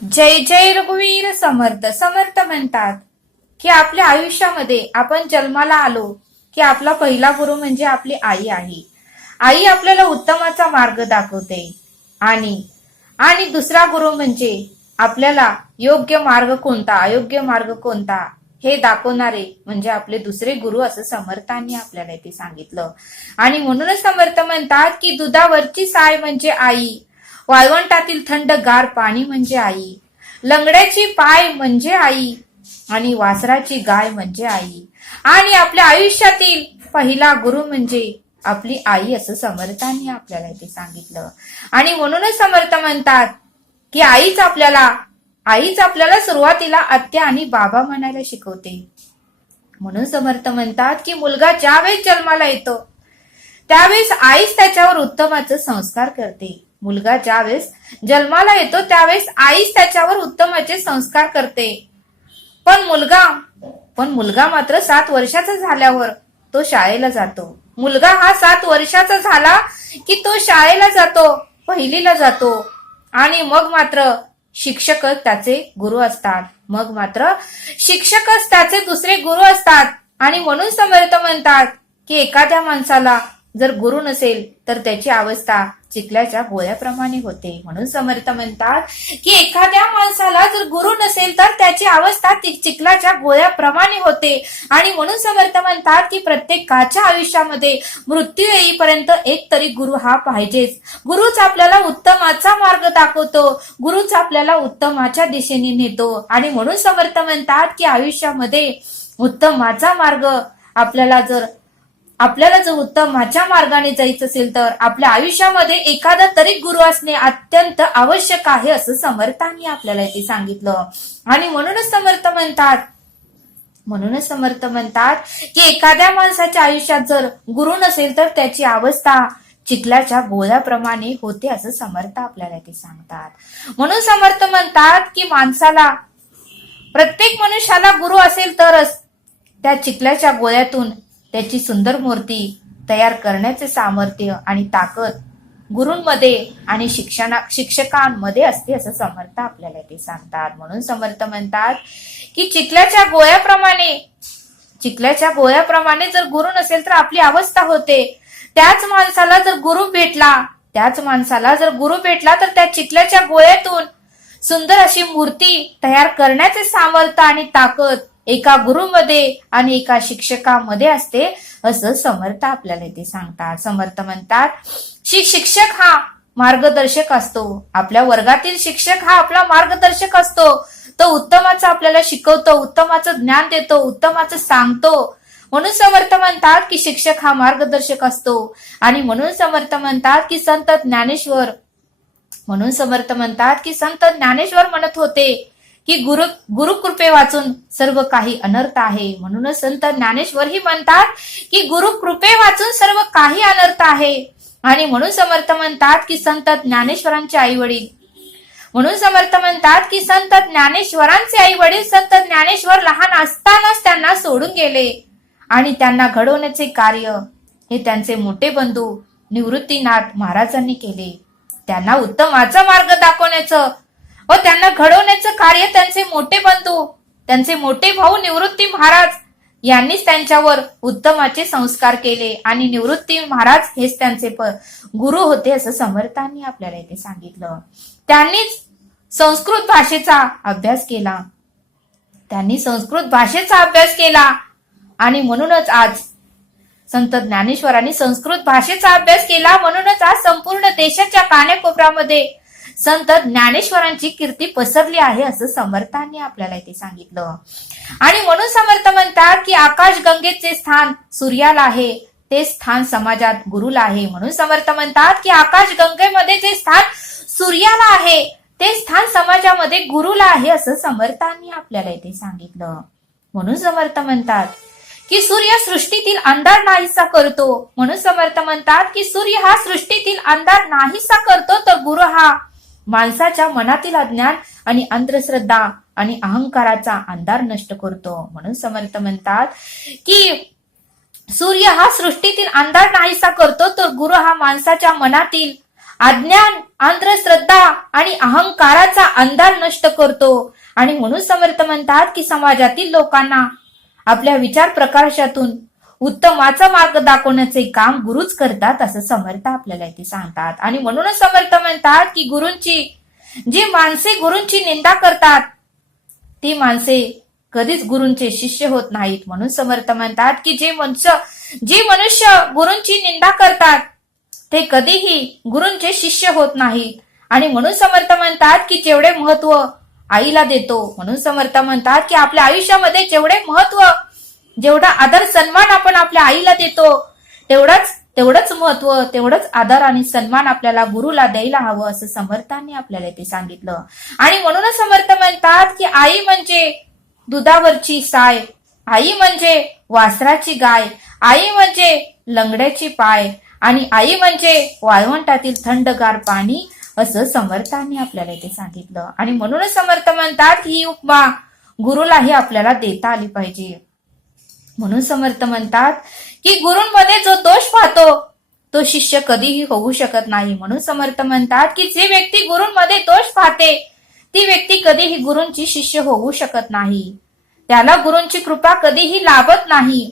जय जय रघुवीर समर्थ. समर्थ म्हणतात की आपल्या आयुष्यामध्ये आपण जन्माला आलो की आपला पहिला गुरु म्हणजे आपली आई आहे. आई आपल्याला उत्तमाचा मार्ग दाखवते आणि आणि दुसरा गुरु म्हणजे आपल्याला योग्य मार्ग कोणता अयोग्य मार्ग कोणता हे दाखवणारे म्हणजे आपले दुसरे गुरु असं समर्थांनी आपल्याला इथे सांगितलं. आणि म्हणूनच समर्थ म्हणतात की दुधावरची साय म्हणजे आई, वाळवंटातील थंडगार पाणी म्हणजे आई, लंगड्याची पाय म्हणजे आई आणि वासराची गाय म्हणजे आई आणि आपल्या आयुष्यातील पहिला गुरु म्हणजे आपली आई असं समर्थांनी आपल्याला इथे सांगितलं. आणि म्हणूनच समर्थ म्हणतात की आईच आपल्याला सुरुवातीला आत्या आणि बाबा म्हणायला शिकवते. म्हणून समर्थ म्हणतात की मुलगा ज्यावेळेस जन्माला येतो त्यावेळेस आईच त्याच्यावर उत्तमाचे संस्कार करते. मुलगा ज्यावेळेस जन्माला येतो त्यावेळेस आईच त्याच्यावर उत्तमाचे संस्कार करते. पण मुलगा मात्र 7 वर्षाचा झाल्यावर तो शाळेला जातो. मुलगा हा 7 वर्षाचा झाला की तो शाळेला जातो, पहिलीला जातो आणि मग मात्र शिक्षकच त्याचे गुरु असतात. मग मात्र शिक्षकच त्याचे दुसरे गुरु असतात. आणि म्हणून समर्थ म्हणतात की एखाद्या माणसाला जर गुरु नसेल तर त्याची अवस्था चिखलाच्या गोळ्याप्रमाणे होते. म्हणून समर्थ म्हणतात की एखाद्या माणसाला जर गुरु नसेल तर त्याची अवस्था चिखलाच्या गोळ्याप्रमाणे होते. आणि म्हणून समर्थ म्हणतात की प्रत्येकाच्या आयुष्यामध्ये मृत्यू येईपर्यंत एक तरी गुरु हा पाहिजेच. गुरुच आपल्याला उत्तमाचा मार्ग दाखवतो, गुरुच आपल्याला उत्तमाच्या दिशेने नेतो. आणि म्हणून समर्थ म्हणतात की आयुष्यामध्ये उत्तमाचा मार्ग आपल्याला जर उत्तमाच्या मार्गाने जायचं असेल तर आपल्या आयुष्यामध्ये एखादा तरी गुरु असणे अत्यंत आवश्यक आहे असं समर्थांनी आपल्याला इथे सांगितलं. आणि म्हणूनच समर्थ म्हणतात की एखाद्या माणसाच्या आयुष्यात जर गुरु नसेल तर त्याची अवस्था चिखलाच्या गोळ्याप्रमाणे होते असं समर्थ आपल्याला इथे सांगतात. म्हणून समर्थ म्हणतात की प्रत्येक मनुष्याला गुरु असेल तरच त्या चिखलाच्या गोळ्यातून त्याची सुंदर मूर्ती तयार करण्याचे सामर्थ्य आणि ताकद गुरूंमध्ये आणि शिक्षकांमध्ये असते असं समर्थ आपल्याला ते सांगतात. म्हणून समर्थ म्हणतात की चिखलाच्या गोळ्याप्रमाणे जर गुरु नसेल तर आपली अवस्था होते. त्याच माणसाला जर गुरु भेटला तर त्या चिखलाच्या गोळ्यातून सुंदर अशी मूर्ती तयार करण्याचे सामर्थ्य आणि ताकद एका गुरुमध्ये आणि एका शिक्षकामध्ये असते असं समर्थ आपल्याला इथे सांगतात. समर्थ म्हणतात शिक्षक हा मार्गदर्शक असतो. आपल्या वर्गातील शिक्षक हा आपला मार्गदर्शक असतो. तो उत्तमाचं आपल्याला शिकवतो, उत्तमाचं ज्ञान देतो, उत्तमाचं सांगतो. म्हणून समर्थ म्हणतात की शिक्षक हा मार्गदर्शक असतो. आणि म्हणून समर्थ म्हणतात की संत ज्ञानेश्वर म्हणत होते की गुरु कृपे वाचून सर्व काही अनर्थ आहे. म्हणूनच संत ज्ञानेश्वर ही म्हणतात की गुरु कृपे वाचून सर्व काही अनर्थ आहे. आणि म्हणून समर्थ म्हणतात की संत ज्ञानेश्वरांचे आई वडील संत ज्ञानेश्वर लहान असतानाच त्यांना सोडून गेले आणि त्यांना घडवण्याचे कार्य हे त्यांचे मोठे बंधू निवृत्तीनाथ महाराजांनी केले. त्यांना उत्तमाचा मार्ग दाखवण्याचं व त्यांना घडवण्याचं कार्य त्यांचे मोठे बंधू, त्यांचे मोठे भाऊ निवृत्ती महाराज यांनीच त्यांच्यावर उत्तमाचे संस्कार केले. आणि निवृत्ती महाराज हेच त्यांचे गुरु होते असं समर्थांनी आपल्याला इथे सांगितलं. त्यांनीच संस्कृत भाषेचा अभ्यास केला. आणि म्हणूनच आज संत ज्ञानेश्वरांनी संस्कृत भाषेचा अभ्यास केला. म्हणूनच आज संपूर्ण देशाच्या कानाकोपऱ्यामध्ये संत ज्ञानेश्वरांची कीर्ती पसरली आहे असं समर्थांनी आपल्याला इथे सांगितलं. आणि म्हणून समर्थ म्हणतात की आकाश गंगेचे स्थान सूर्याला आहे ते स्थान समाजात गुरुला आहे. म्हणून समर्थ म्हणतात की आकाश गंगेमध्ये जे स्थान सूर्याला आहे ते स्थान समाजामध्ये गुरुला आहे असं समर्थांनी आपल्याला इथे सांगितलं. म्हणून समर्थ म्हणतात की सूर्य सृष्टीतील अंधार नाहीसा करतो. म्हणून समर्थ म्हणतात की सूर्य हा सृष्टीतील अंधार नाहीसा करतो तर गुरु हा माणसाच्या मनातील अज्ञान आणि अंधश्रद्धा आणि अहंकाराचा अंधार नष्ट करतो. म्हणून समर्थ म्हणतात की सूर्य हा सृष्टीतील अंधार नाहीसा करतो तर गुरु हा माणसाच्या मनातील अज्ञान, अंधश्रद्धा आणि अहंकाराचा अंधार नष्ट करतो. आणि म्हणून समर्थ म्हणतात की समाजातील लोकांना आपल्या विचार प्रकाशातून उत्तमाचा मार्ग दाखवण्याचे काम गुरुच करतात असं समर्थ आपल्याला इथे सांगतात. आणि म्हणूनच समर्थ म्हणतात की जी माणसे गुरूंची निंदा करतात ती माणसे कधीच गुरूंचे शिष्य होत नाहीत. म्हणून समर्थ म्हणतात की जे मनुष्य गुरूंची निंदा करतात ते कधीही गुरूंचे शिष्य होत नाहीत. आणि म्हणून समर्थ म्हणतात की जेवढे महत्व आईला देतो, म्हणून समर्थ म्हणतात की आपल्या आयुष्यामध्ये जेवढे महत्व, जेवढा आदर सन्मान आपण आपल्या आईला देतो तेवढंच महत्व, तेवढंच आदर आणि सन्मान आपल्याला गुरुला द्यायला हवं असं समर्थांनी आपल्याला इथे सांगितलं. आणि म्हणूनच समर्थ म्हणतात की आई म्हणजे दुधावरची साय, आई म्हणजे वासराची गाय, आई म्हणजे लंगड्याची पाय आणि आई म्हणजे वाळवंटातील थंडगार पाणी असं समर्थांनी आपल्याला इथे सांगितलं. आणि म्हणूनच समर्थ म्हणतात ही उपमा गुरुलाही आपल्याला देता आली पाहिजे. म्हणून समर्थ म्हणतात की गुरूंमध्ये जो दोष पाहतो तो शिष्य कधीही होऊ शकत नाही. म्हणून समर्थ म्हणतात की जी व्यक्ती गुरूंमध्ये दोष पाहते ती व्यक्ती कधीही गुरूंची शिष्य होऊ शकत नाही, त्याला गुरूंची कृपा कधीही लाभत नाही.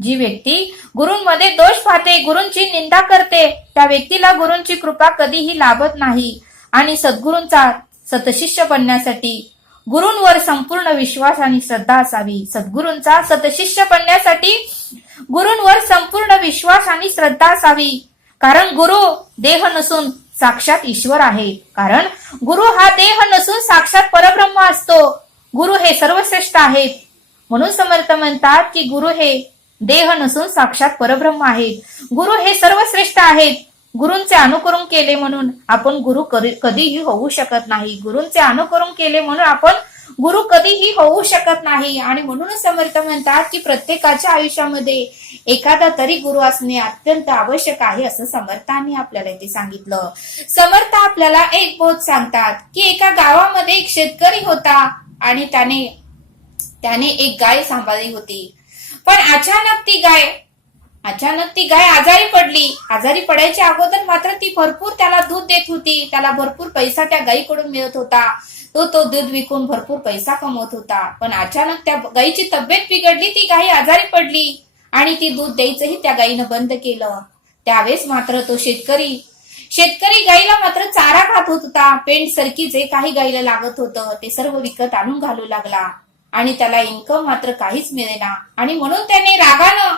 जी व्यक्ती गुरूंमध्ये दोष पाहते, गुरूंची निंदा करते, त्या व्यक्तीला गुरूंची कृपा कधीही लाभत नाही. आणि सद्गुरूंचा सतशिष्य बनण्यासाठी गुरूंवर संपूर्ण विश्वास आणि श्रद्धा असावी. सद्गुरूंचा सतशिष्य बनण्यासाठी गुरूंवर संपूर्ण विश्वास आणि श्रद्धा असावी. कारण गुरु देह नसून साक्षात ईश्वर आहे. कारण गुरु हा देह नसून साक्षात परब्रह्म असतो. गुरु हे सर्वश्रेष्ठ आहेत. म्हणून समर्थ म्हणतात की गुरु हे देह नसून साक्षात परब्रह्म आहेत. गुरु हे सर्वश्रेष्ठ आहेत. गुरूंचे अनुकरण केले म्हणून आपण गुरु कधीही होऊ शकत नाही. गुरूंचे अनुकरण केले म्हणून आपण गुरु कधीही होऊ शकत नाही. आणि म्हणूनच समर्थ म्हणतात की प्रत्येकाच्या आयुष्यामध्ये एखादा तरी गुरु असणे अत्यंत आवश्यक आहे असं समर्थांनी आपल्याला इथे सांगितलं. समर्थ आपल्याला एक बोध सांगतात की एका गावामध्ये एक शेतकरी होता आणि त्याने एक गाय सांभाळली होती. पण अचानक ती गाय आजारी पडली. आजारी पडायच्या अगोदर मात्र ती भरपूर त्याला दूध देत होती. त्याला भरपूर पैसा त्या गायीकडून मिळत होता. तो दूध विकून भरपूर पैसा कमवत होता. पण अचानक त्या गायीची तब्येत बिघडली, ती गाय आजारी पडली आणि ती दूध द्यायचंही त्या गायीनं बंद केलं. त्यावेळेस मात्र तो शेतकरी गायीला मात्र चारा खात होता. पेंट सरकी जे काही गायीला लागत होतं ते सर्व विकत आणून घालू लागला आणि त्याला इन्कम मात्र काहीच मिळेना. आणि म्हणून त्याने रागानं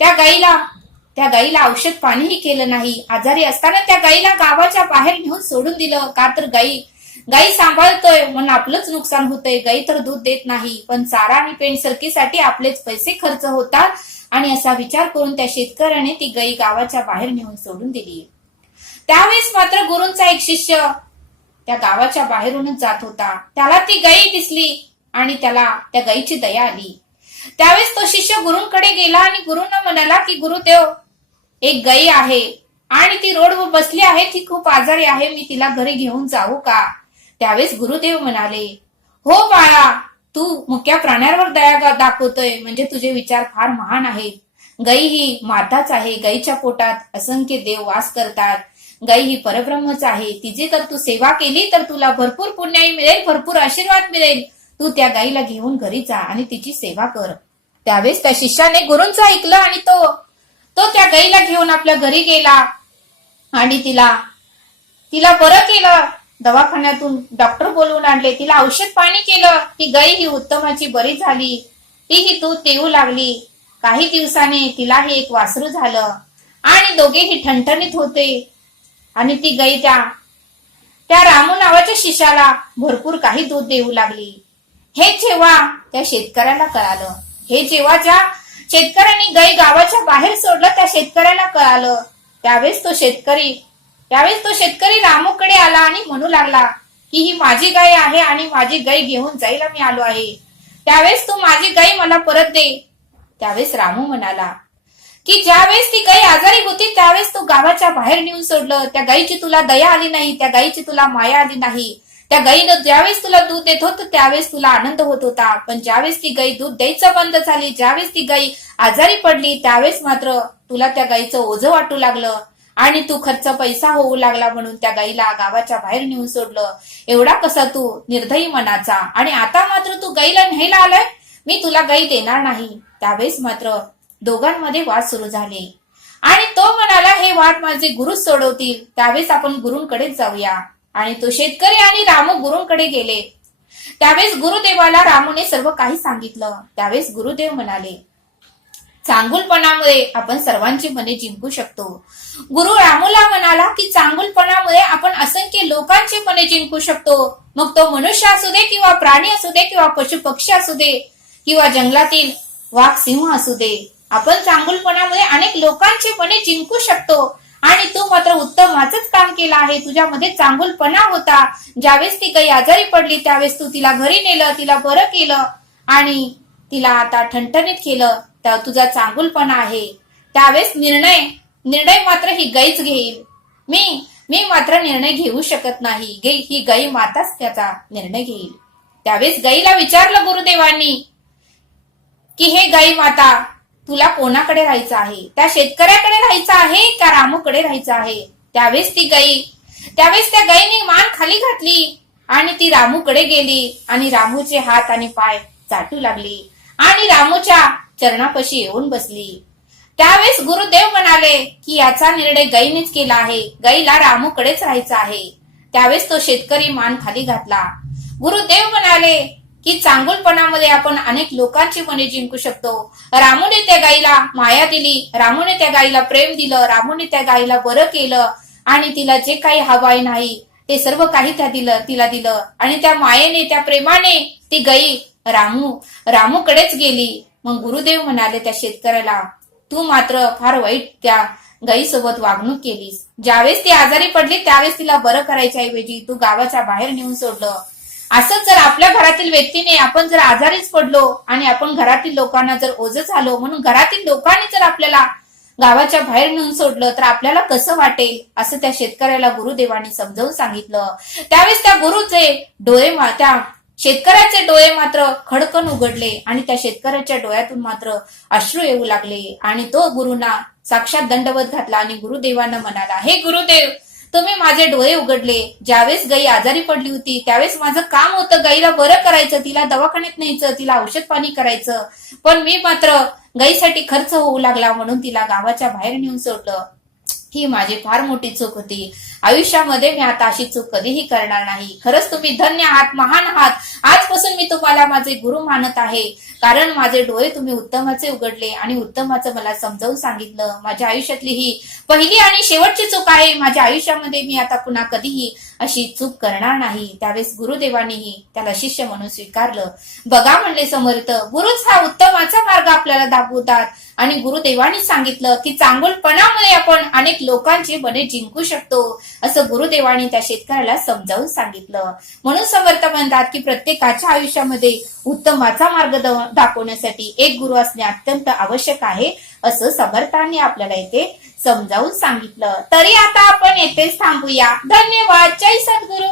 त्या गायीला औषध पाणीही केलं नाही. आजारी असताना त्या गायीला गावाच्या बाहेर नेऊन सोडून दिलं. का तर गायी सांभाळतोय म्हणून आपलंच नुकसान होतंय. गायी तर दूध देत नाही, पण चारा आणि पेंट सरकीसाठी आपलेच पैसे खर्च होतात. आणि असा विचार करून त्या शेतकऱ्याने ती गायी गावाच्या बाहेर नेऊन सोडून दिली. त्यावेळेस मात्र गुरूंचा एक शिष्य त्या गावाच्या बाहेरूनच जात होता. त्याला ती गायी दिसली आणि त्याला त्या गायीची दया आली. त्यावेळेस तो शिष्य गुरूंकडे गेला आणि गुरूंना म्हणाला की गुरुदेव, एक गायी आहे आणि ती रोडवर बसली आहे, ती खूप आजारी आहे, मी तिला घरी घेऊन जाऊ का? त्यावेळेस गुरुदेव म्हणाले, हो बाळा, तू मुक्या प्राण्यांवर दया दाखवतोय म्हणजे तुझे विचार फार महान आहेत. गायी ही माताच आहे. गायीच्या पोटात असंख्य देव वास करतात. गायी ही परब्रह्मच आहे. तिची तर तू सेवा केली तर तुला भरपूर पुण्याई मिळेल, भरपूर आशीर्वाद मिळेल. तू त्या गायीला घेऊन घरी जा आणि तिची सेवा कर. त्यावेळेस त्या शिष्याने गुरूंचं ऐकलं आणि तो त्या गायीला घेऊन आपल्या घरी गेला आणि तिला बरं केलं. दवाखान्यातून डॉक्टर बोलवून आणले, तिला औषध पाणी केलं. ती गायी ही उत्तमाची बरी झाली. तीही दूध देऊ लागली. काही दिवसाने तिलाही एक वासरू झालं आणि दोघेही ठणठणीत होते. आणि ती गायी त्या रामू नावाच्या शिष्याला भरपूर काही दूध देऊ लागली. हे जेव्हा त्या शेतकऱ्याला कळालं, जेव्हा ज्या शेतकऱ्यांनी गायी गावाच्या बाहेर सोडलं त्या शेतकऱ्याला कळालं, त्यावेळेस तो शेतकरी रामूकडे आला आणि म्हणू लागला की ही माझी गाय आहे आणि माझी गाय घेऊन जायला मी आलो आहे. त्यावेळेस तू माझी गाय मला परत दे. त्यावेळेस रामू म्हणाला की ज्यावेळेस ती गाय आजारी होती त्यावेळेस तू गावाच्या बाहेर नेऊन सोडलं. त्या गायीची तुला दया आली नाही, त्या गायीची तुला माया आली नाही. त्या गायीनं ज्यावेळेस तुला दूध देत होत त्यावेळेस तुला आनंद होत होता. पण ज्यावेळेस ती गायी दूध द्यायचं बंद झाली, ज्यावेळेस ती गायी आजारी पडली त्यावेळेस मात्र तुला त्या गायीचं ओझं वाटू लागलं आणि तू खर्च पैसा होऊ लागला म्हणून त्या गाईला गावाच्या बाहेर नेऊन सोडलं. एवढा कसा तू निर्दयी मनाचा, आणि आता मात्र तू गाईला न्यायला आलाय, मी तुला गाई देणार नाही. त्यावेळेस मात्र दोघांमध्ये वाद सुरू झाले आणि तो म्हणाला, हे वाद माझे गुरुच सोडवतील, त्यावेळेस आपण गुरूंकडे जाऊया. आणि तो शेतकरी आणि रामू गुरूंकडे गेले. त्यावेळेस गुरुदेवाला रामूने सर्व काही सांगितलं. त्यावेळेस गुरुदेव म्हणाले, चांगुलपणामुळे आपण सर्वांची मने जिंकू शकतो. गुरु रामूला म्हणाला की चांगुलपणामुळे आपण असंख्य लोकांची मने जिंकू शकतो. मग तो मनुष्य असू दे किंवा प्राणी असू दे किंवा पशु पक्षी असू दे किंवा जंगलातील वाघ सिंह असू दे, आपण चांगुलपणामुळे अनेक लोकांची मने जिंकू शकतो. आणि तू मात्र उत्तमाचंच काम केलं आहे. तुझ्यामध्ये चांगुलपणा होता. ज्यावेळेस ती काही आजारी पडली त्यावेळेस तू तिला घरी नेलं, तिला बरं केलं आणि तिला आता ठणठणीत केलं. तर तुझा चांगुलपणा आहे. त्यावेळेस निर्णय मात्र ही गाईच घेईल. मी मात्र निर्णय घेऊ शकत नाही. ही गाई माताच त्याचा निर्णय घेईल. त्यावेळेस गाईला विचारलं गुरुदेवांनी की हे गाई माता, तुला कोणाकडे राहायचं आहे? त्या शेतकऱ्याकडे राहायचं आहे का रामूकडे राहायचं आहे? त्यावेळेस त्या गाईने मान खाली घातली आणि ती रामूकडे गेली आणि रामूचे हात आणि पाय चाटू लागली आणि रामूच्या चरणापाशी येऊन बसली. त्यावेळेस गुरुदेव म्हणाले की याचा निर्णय गाईनेच केला आहे. गाईला रामूकडेच राहायचं आहे. त्यावेळेस तो शेतकरी मान खाली घातला. गुरुदेव म्हणाले की चांगुलपणामध्ये आपण अनेक लोकांची मने जिंकू शकतो. रामूने त्या गाईला माया दिली, रामूने त्या गाईला प्रेम दिलं, रामूने त्या गाईला बरं केलं आणि तिला जे काही हवाय नाही ते सर्व काही तिला दिलं आणि त्या मायेने, त्या प्रेमाने ती गाई रामूकडेच गेली. मग गुरुदेव म्हणाले त्या शेतकऱ्याला, तू मात्र फार वाईट त्या गाईसोबत वागणूक केलीस. ज्यावेळेस ती आजारी पडली त्यावेळेस तिला बरं करायच्या ऐवजी तू गावाच्या बाहेर नेऊन सोडलं. असंच जर आपल्या घरातील व्यक्तीने, आपण जर आजारीच पडलो आणि आपण घरातील लोकांना जर ओझं झालो म्हणून घरातील लोकांनी जर आपल्याला गावाच्या बाहेर नेऊन सोडलं तर आपल्याला कसं वाटेल, असं त्या शेतकऱ्याला गुरुदेवांनी समजावून सांगितलं. त्यावेळेस त्या शेतकऱ्याचे डोळे मात्र खडकन उघडले आणि त्या शेतकऱ्याच्या डोळ्यातून मात्र अश्रू येऊ लागले आणि तो गुरुंना साक्षात दंडवत घातला आणि गुरुदेवांना म्हणाला, हे गुरुदेव, तुम्ही माझे डोळे उघडले. ज्यावेळेस गाई आजारी पडली होती त्यावेळेस माझं काम होतं गाईला बरं करायचं, तिला दवाखान्यात न्यायचं, तिला औषध पाणी करायचं, पण मी मात्र गाईसाठी खर्च होऊ लागला म्हणून तिला गावाच्या बाहेर नेऊन सोडलं. ही माझी फार मोठी चूक होती. आयुष्यामध्ये मी आता अशी चूक कधीही करणार नाही. खरंच तुम्ही धन्य आहात, महान आहात. आजपासून मी तुम्हाला माझे गुरु मानत आहे, कारण माझे डोळे तुम्ही उत्तमाचे उघडले आणि उत्तमाचं मला समजावून सांगितलं. माझ्या आयुष्यातली ही पहिली आणि शेवटची चूक आहे. माझ्या आयुष्यामध्ये मी आता पुन्हा कधीही अशी चूक करणार नाही. त्यावेळेस गुरुदेवांनीही त्याला शिष्य म्हणून स्वीकारलं. बघा म्हणले समर्थ, गुरुच हा उत्तमाचा मार्ग आपल्याला दाखवतात आणि गुरुदेवांनी सांगितलं की चांगुलपणामुळे आपण अनेक लोकांची मने जिंकू शकतो, असं गुरुदेवांनी त्या शेतकऱ्याला समजावून सांगितलं. म्हणून समर्थ म्हणतात की प्रत्येकाच्या आयुष्यामध्ये उत्तमाचा मार्ग दाखवण्यासाठी एक गुरु असणे अत्यंत आवश्यक आहे, असं समर्थांनी आपल्याला इथे समजावून सांगितलं. तरी आता आपण येथेच थांबूया. धन्यवाद. जय सद्गुरु.